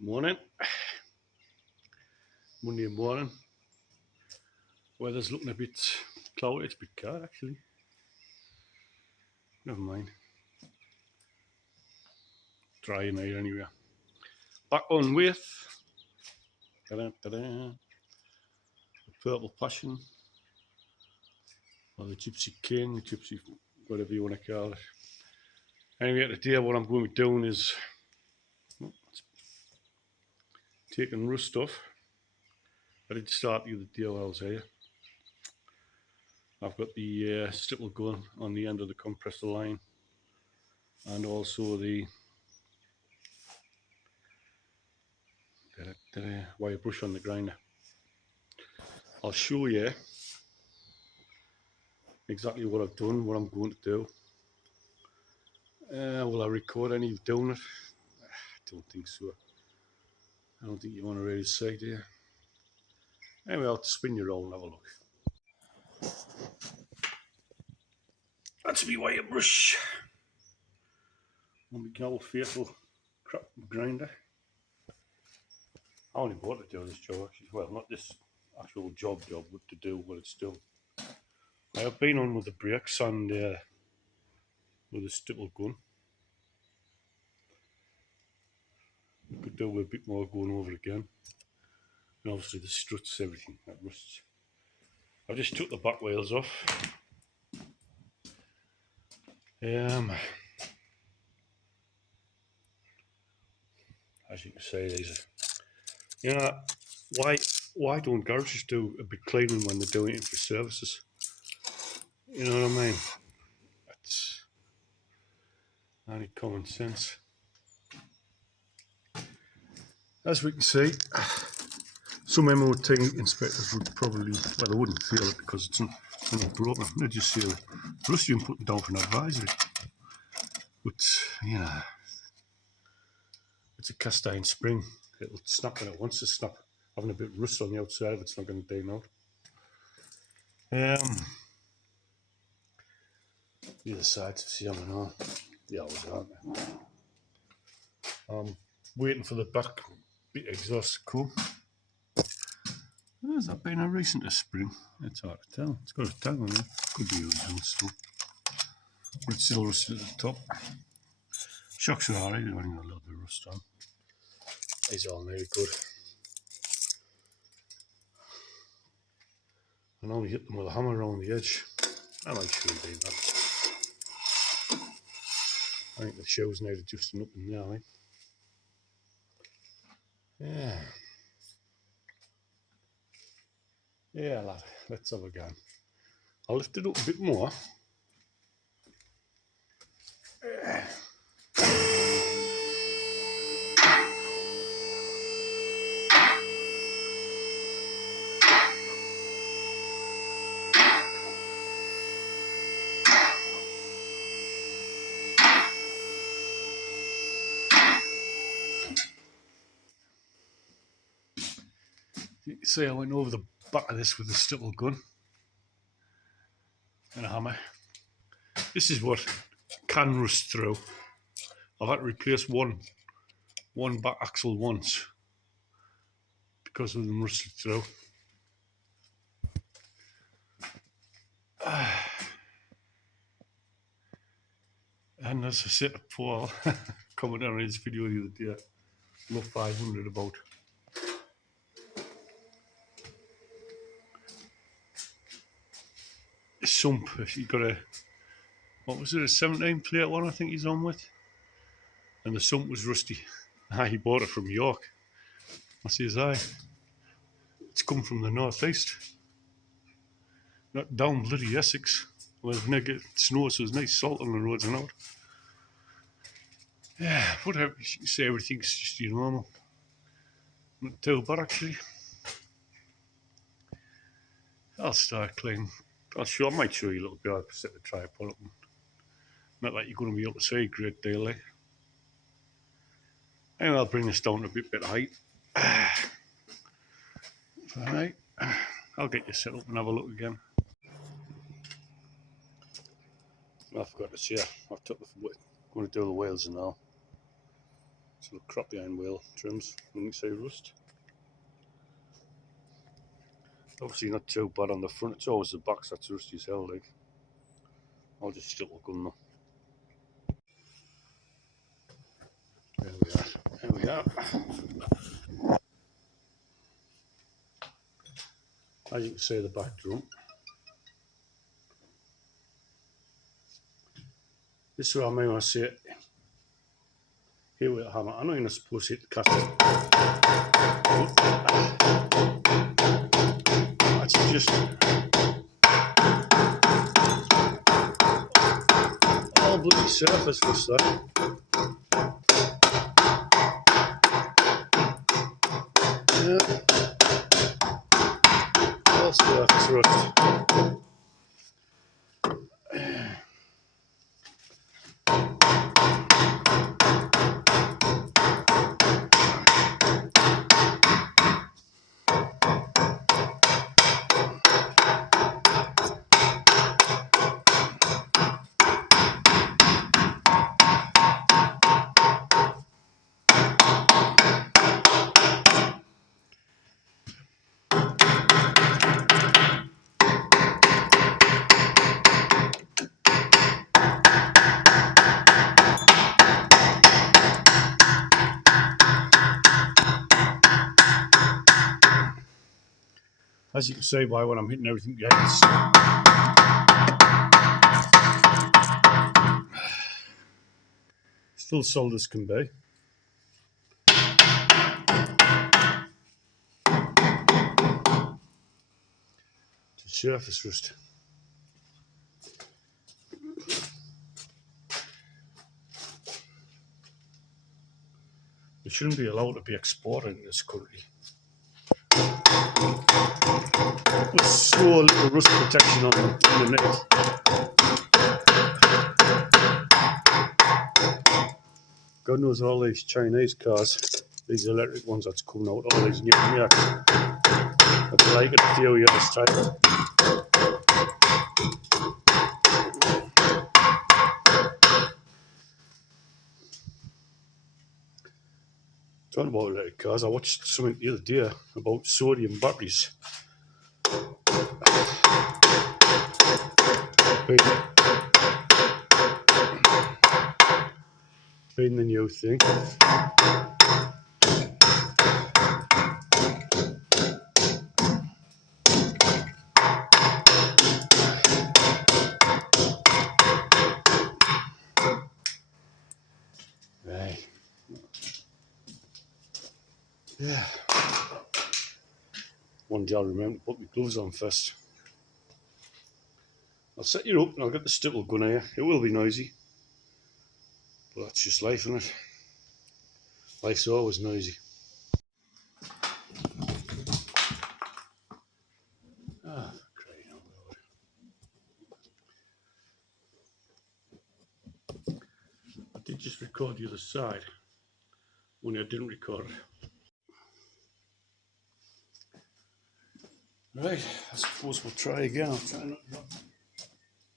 Morning, Monday morning. Weather's looking a bit cloudy. It's a bit cold actually. Never mind. Dry night anyway. Back on with the Purple Passion, or the Gypsy King, the Gypsy, whatever you want to call it. Anyway, today what I'm going to be doing is taking rust off. I did start the other day while I was here. I've got the stipple gun on the end of the compressor line, and also the wire brush on the grinder. I'll show you exactly what I've done, what I'm going to do. Will I record any of doing it? I don't think so. I don't think you want to really see, do you? Anyway, I'll spin you roll and have a look. That's me wire brush. On my old faithful crap grinder. I only bought it to do this job actually. Well, not this actual job, but to do what it's doing. I have been on with the brakes and with the stipple gun. Could do with a bit more going over again. And obviously the struts, everything that rusts. I just took the back wheels off. As you can see, these are, you know, why don't garages do a bit cleaning when they're doing it for services? You know what I mean? That's only common sense. As we can see, some MOT inspectors would probably, well, they wouldn't feel it because it's not broken. They'd just see it rusty and put it down for an advisory. But, you know, it's a cast iron spring. It'll snap when it wants to snap. Having a bit of rust on the outside of it's not going to do now. The other sides, see them and all. The others aren't they? I'm waiting for the back bit of exhaust to come. Has that been a recent spring? It's hard to tell. It's got a tag on it. Could be original still. But it's still rusted at the top. Shocks are alright, they've only got a little bit of rust on. These all nearly good. I normally hit them with a hammer around the edge. I might show you that. I think the shows need adjusting up in there, eh? Yeah. Yeah, lad, let's have a go. I'll lift it up a bit more. You can see I went over the back of this with the stipple gun and a hammer. This is what can rust through. I've had to replace one back axle once because of them rusted through. And as I said to Paul, commented on his video the other day, love 500 about. Sump, he got a, what was it, a 17 plate one I think he's on with, and the sump was rusty. He bought it from York. I says, it's come from the northeast, not down bloody Essex, where there's no snow, so there's nice salt on the roads and out. Yeah, whatever, you say everything's just your normal. Not too bad actually. I'll start cleaning. I might show you a little bit. I'll set the tripod up. Not that you're going to be able to see a great deal, eh? Anyway, I'll bring this down to a bit of height. Alright, I'll get you set up and have a look again. I forgot to say, I'm going to do the wheels and all. Sort of crop behind wheel trims when you say rust. Obviously not too bad on the front, it's always the back that's rusty as hell, like. I'll just stick a gun now. There we are. There we are. As you can see, the back drum. This is what I mean when I say it. Here with a hammer. I know you're not supposed to hit the casting. That's just all bloody surface for that. Yeah. All surface rust. As you can see by when I'm hitting everything together, still solid as can be. It's surface rust. It shouldn't be allowed to be exported in this country. With so little rust protection on them underneath. God knows all these Chinese cars, these electric ones that's coming out, all these new Yaks, I'd like it a few years' time. Talking about electric cars, I watched something the other day about sodium batteries. Being the new thing. Right. Yeah. One day I'll remember to put my gloves on first. I'll set you up and I'll get the stipple gun here. It will be noisy. But that's just life, isn't it? Life's always noisy. Ah, for crying out loud. I did just record the other side. Only I didn't record it. Right, I suppose we'll try again. I'll try not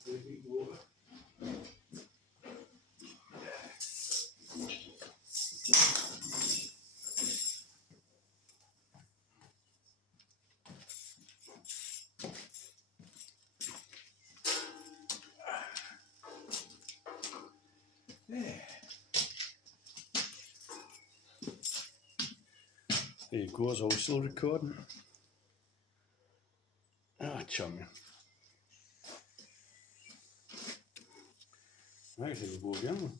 anything water. There you go, as I was still recording. Ah, champion. Right, here we go again.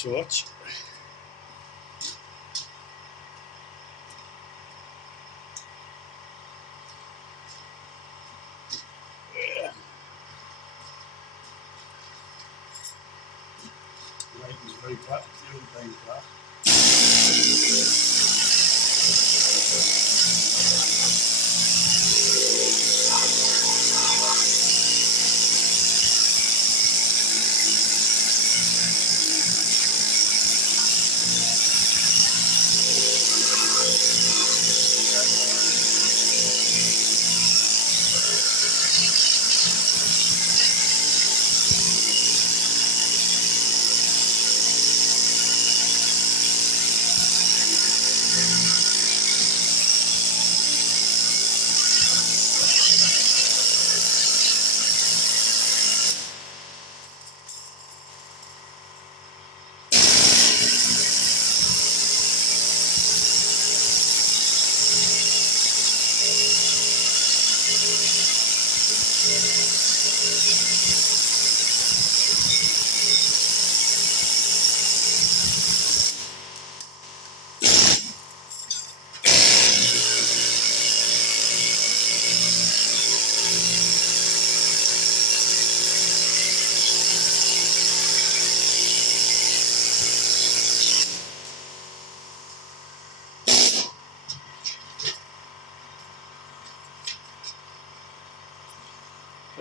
torch. Yeah. Light is very bright, very, very bright.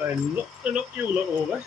And knock you lot over.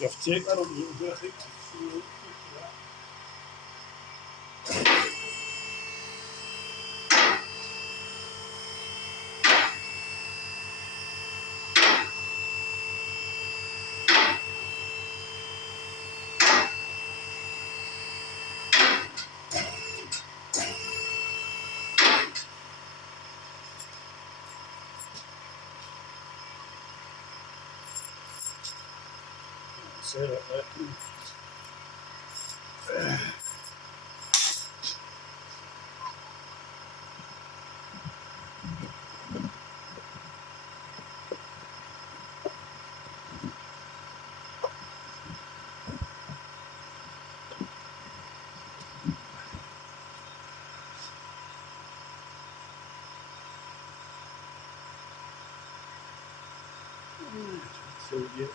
You have to take that up a little bit, I think. Say that there. So yeah,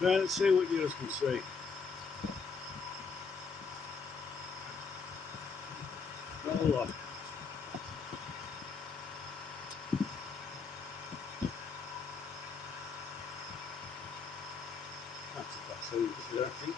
try and see what you can see. Not a lot. That's about so I think.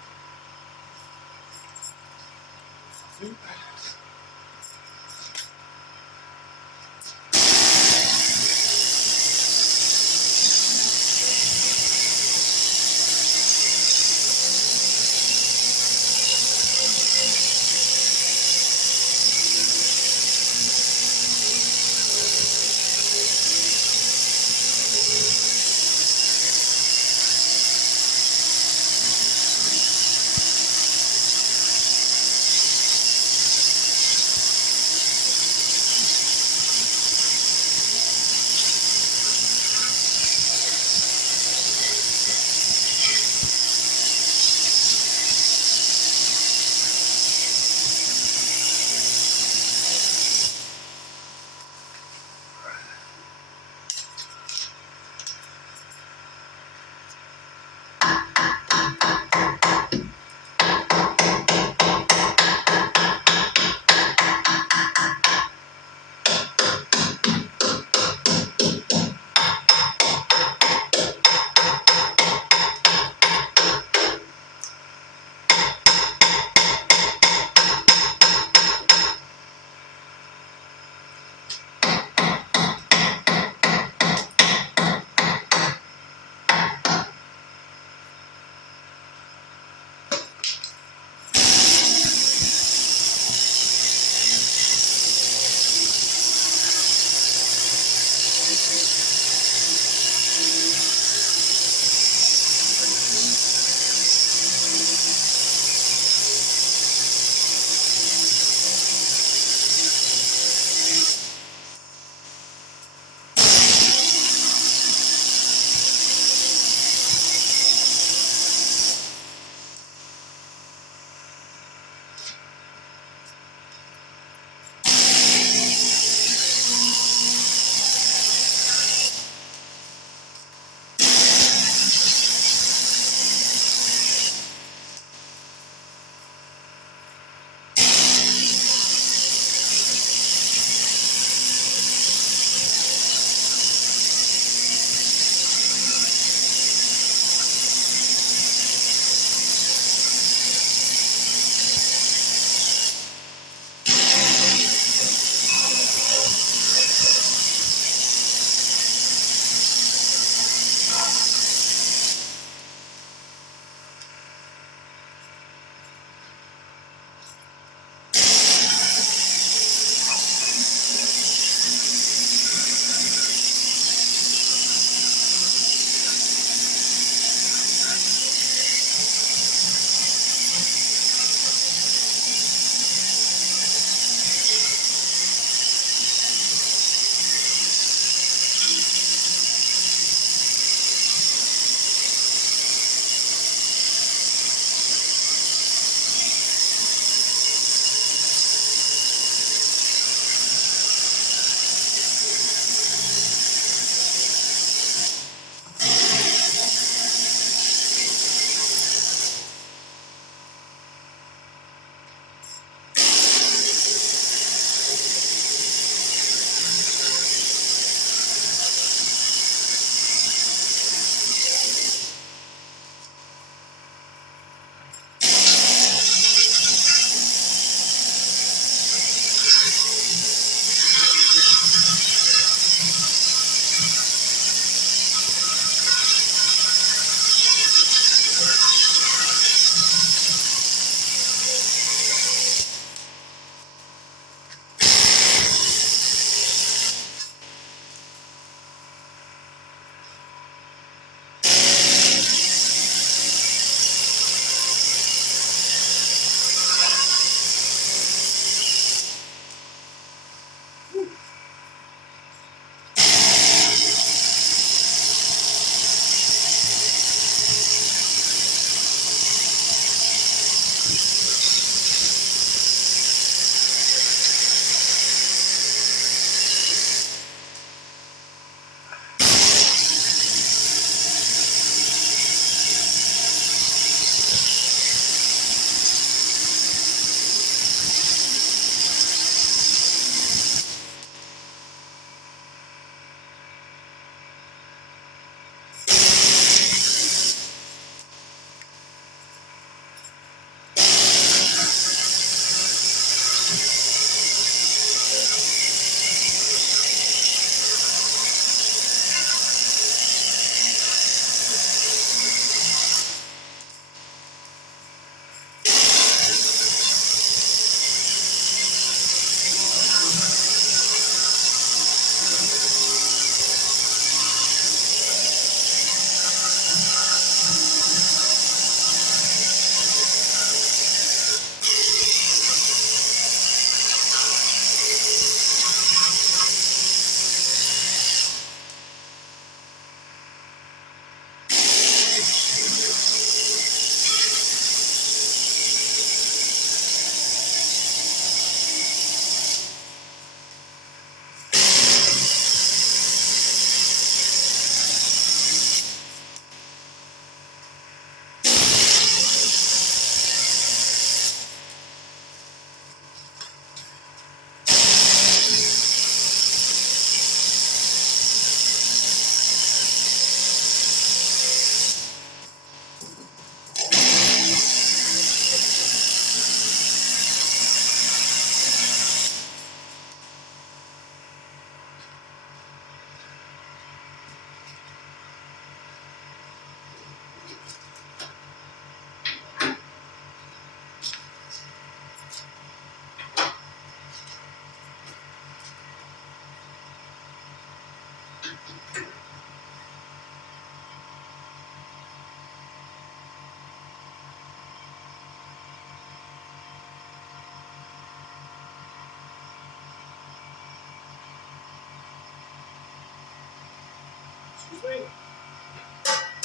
Excuse me?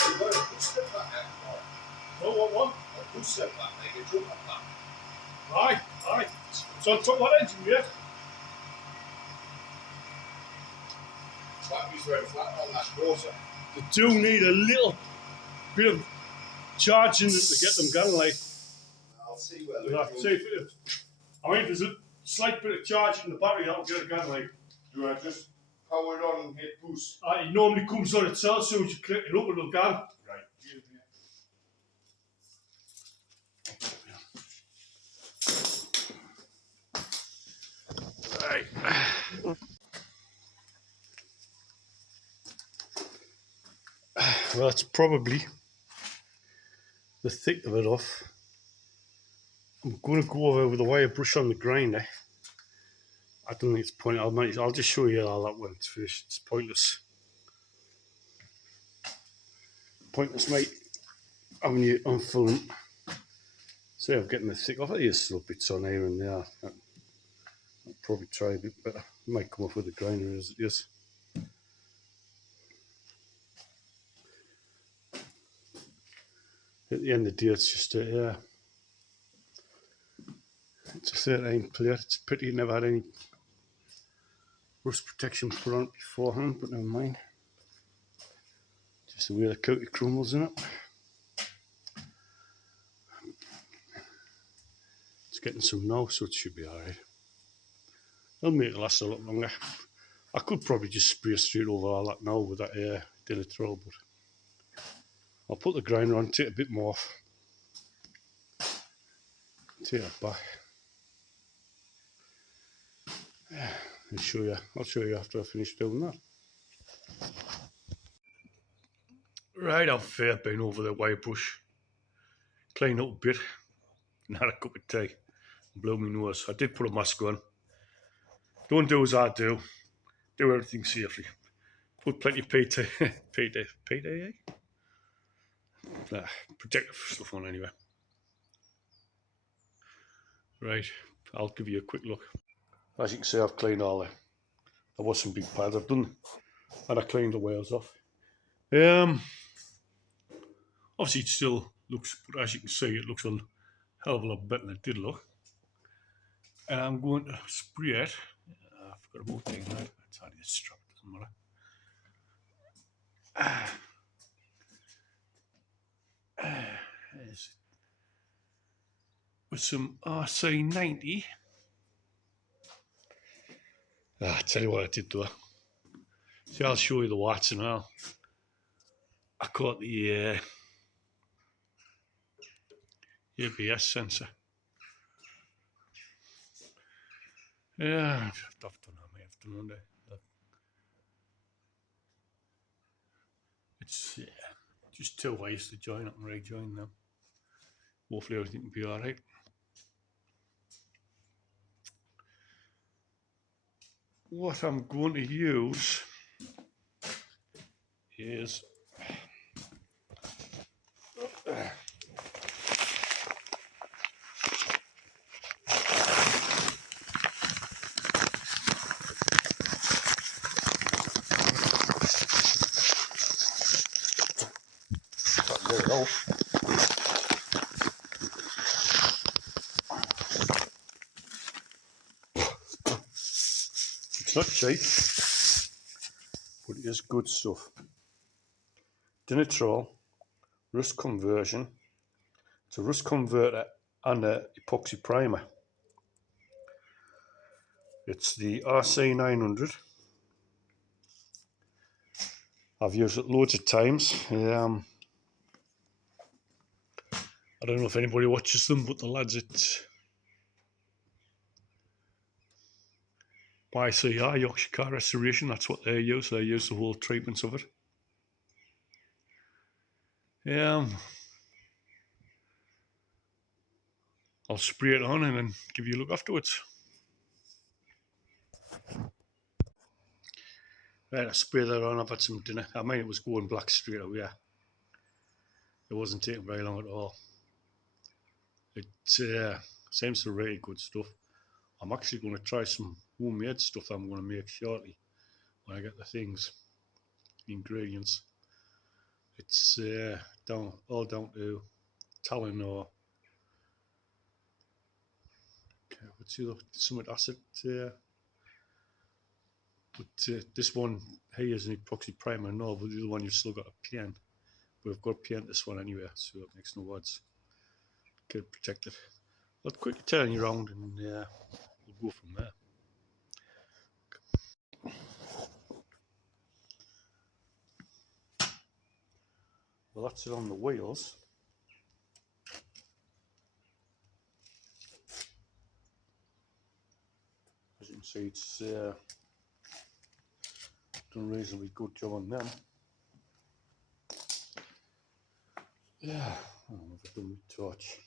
You've got a good step back there. Oh, what one? A good step back there, a jump back. Aye, aye. It's on top of that engine, yeah? Battery's very flat on that motor. They do need a little bit of charging to get them going, like. I'll see whether it's I mean, if there's a slight bit of charge in the battery, that'll get it going, like. Do I just power it on and hit boost? It normally comes on itself, as soon as you click it up, it'll go. Right. Right. Well, that's probably the thick of it off. I'm going to go over with the wire brush on the grinder. I don't think it's pointless. I'll just show you all that when it's finished. It's pointless. Pointless, mate. Having you on film. So I'm getting the thick off. There's still bits on here and there. I'll probably try a bit better. It might come off with the grinder as it is. At the end of the day, it's just a, it's a 13 plate. It's pretty. It never had any rust protection put on it beforehand, but never mind. Just the way the coated crumbles in it. It's getting some now, so it should be alright. It'll make it last a lot longer. I could probably just spray straight over all that now with that Dilithrol, but I'll put the grinder on, take a bit more off. Take that back. I'll show you after I finish doing that. Right, I've been over the wire brush, cleaned up a bit, and had a cup of tea, and blew my nose. I did put a mask on. Don't do as I do. Do everything safely. Put plenty of PDA? Protective stuff on anyway. Right, I'll give you a quick look. As you can see, I've cleaned all there was some big pads I've done, and I cleaned the wires off. Obviously it still looks, but as you can see, it looks a hell of a lot better than it did look. And I'm going to spray it. I forgot about things, right? It's hardly a strap, doesn't matter. With some RC90. I tell you what I did though. See, I'll show you the watts and all. I caught the ABS sensor. Yeah, I've done that afternoon there. It's just 2 ways to join up and rejoin them. Hopefully everything will be alright. What I'm going to use is it's not cheap, but it is good stuff. Dinitrol, rust conversion. It's a rust converter and a epoxy primer. It's the RC900. I've used it loads of times. I don't know if anybody watches them, but the lads at YCR, Yorkshire Car Restoration, that's what they use. They use the whole treatments of it. I'll spray it on and then give you a look afterwards. Right, I spray that on. I've had some dinner. I mean, it was going black straight away. It wasn't taking very long at all. It seems to really good stuff. I'm actually going to try some homemade stuff that I'm going to make shortly when I get the things, the ingredients. It's all down to talent or what's the other summit acid. But this one here is an epoxy primer and all, but the other one you've still got a paint. But I've got to paint this one anyway, so it makes no odds. Get it protected. I'll quickly turn you around and we'll go from there. Well, that's it on the wheels. As you can see, it's done a reasonably good job on them. Yeah, I don't know if I've done with torch.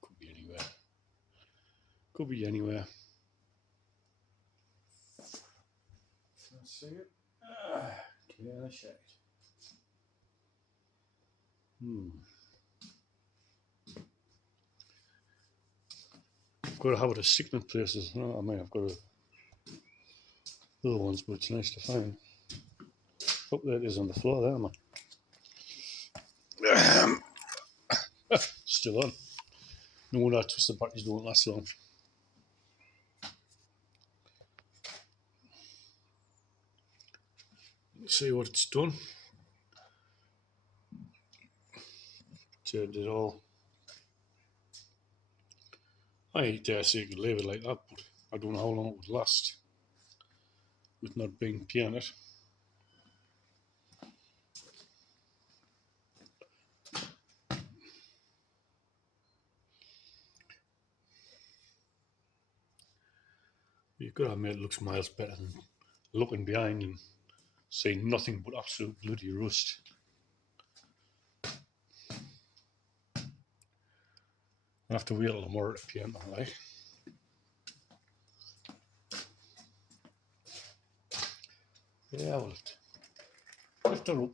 Could be anywhere. Could be anywhere. Let's see it. Can I shake it? I've got a habit of sticking in places. I mean, I've got other ones, but it's nice to find. Oh, there it is on the floor there, man. Still on. No wonder twisted batteries don't last long. Let's see what it's done. Turned it all. I dare say you could leave it like that, but I don't know how long it would last with not being painted. You've got to admit it looks miles better than looking behind and seeing nothing but absolute bloody rust. I have to wait till tomorrow to paint them, right? Yeah, well, lift her up.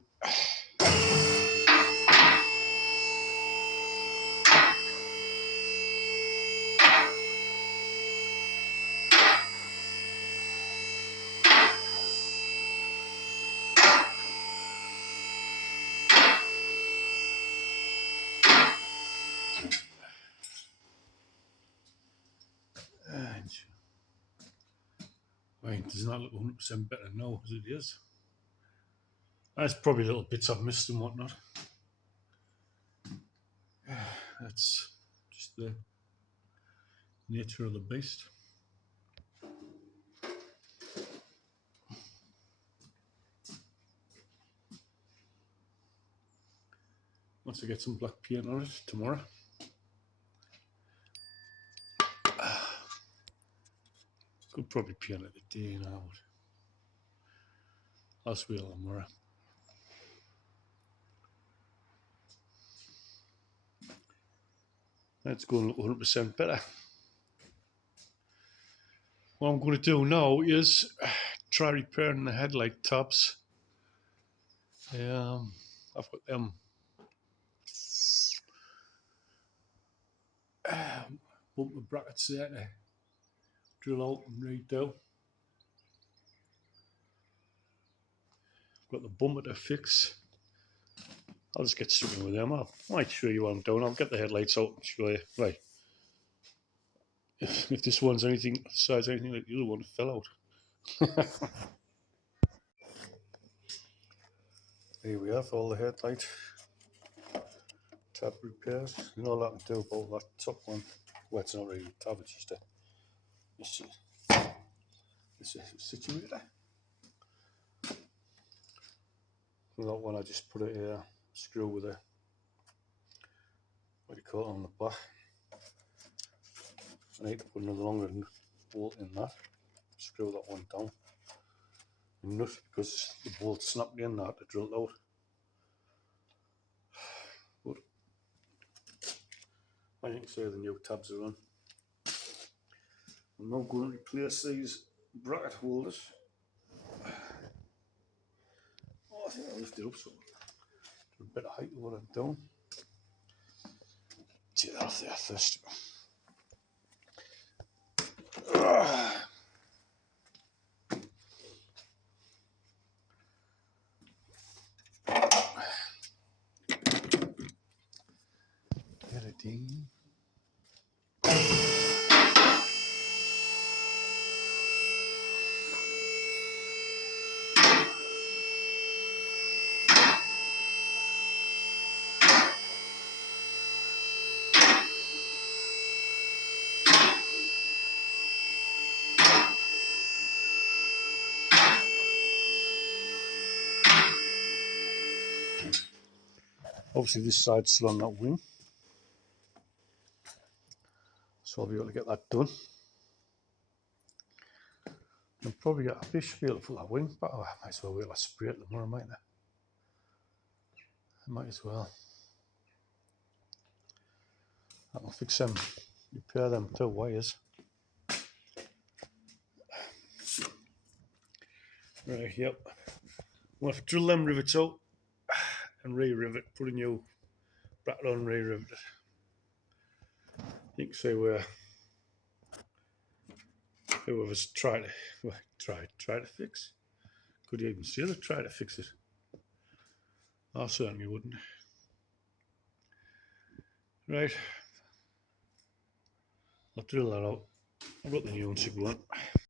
Right, does not look 100% better now as it is. There's probably little bits I've missed and whatnot. That's just the nature of the beast. Once I get some black paint on it tomorrow. Could probably paint it today now, but I'll wait till tomorrow. That's going to look 100% better. What I'm going to do now is try repairing the headlight tabs. I've got them bumper brackets there to drill out and redo. I've got the bumper to fix. I'll just get stuck in with them. I might show you what I'm doing. I'll get the headlights out and show you. Right. If this one's anything size anything like the other one, it fell out. Here we have all the headlight tab repairs. And all I can do about that top one. Well, it's not really a tab, it's just a situator. For that one, I just put a screw with a, what do you call it, on the back. I need to put another longer bolt in that. Screw that one down. And nut, because the bolt snapped in that to drill it out. But I think so the new tabs are on. I'm now going to replace these bracket holders. I think I'll lift it up some. To a better height than what I've done. Take that off there first. Get it in. Obviously this side's still on that wing, so I'll be able to get that done. I'll probably get a fish to be able to put that wing, but I might as well wait till I spray it tomorrow, mightn't I? I might as well. I'll fix them, repair them 2 wires. Right, yep. We'll have to drill them rivets out and re-rivet, put a new bracket on, re-rivet it. You can see where whoever's tried to fix. Could you even see they try to fix it? I certainly wouldn't. Right. I'll drill that out. I've got the new one, so go on.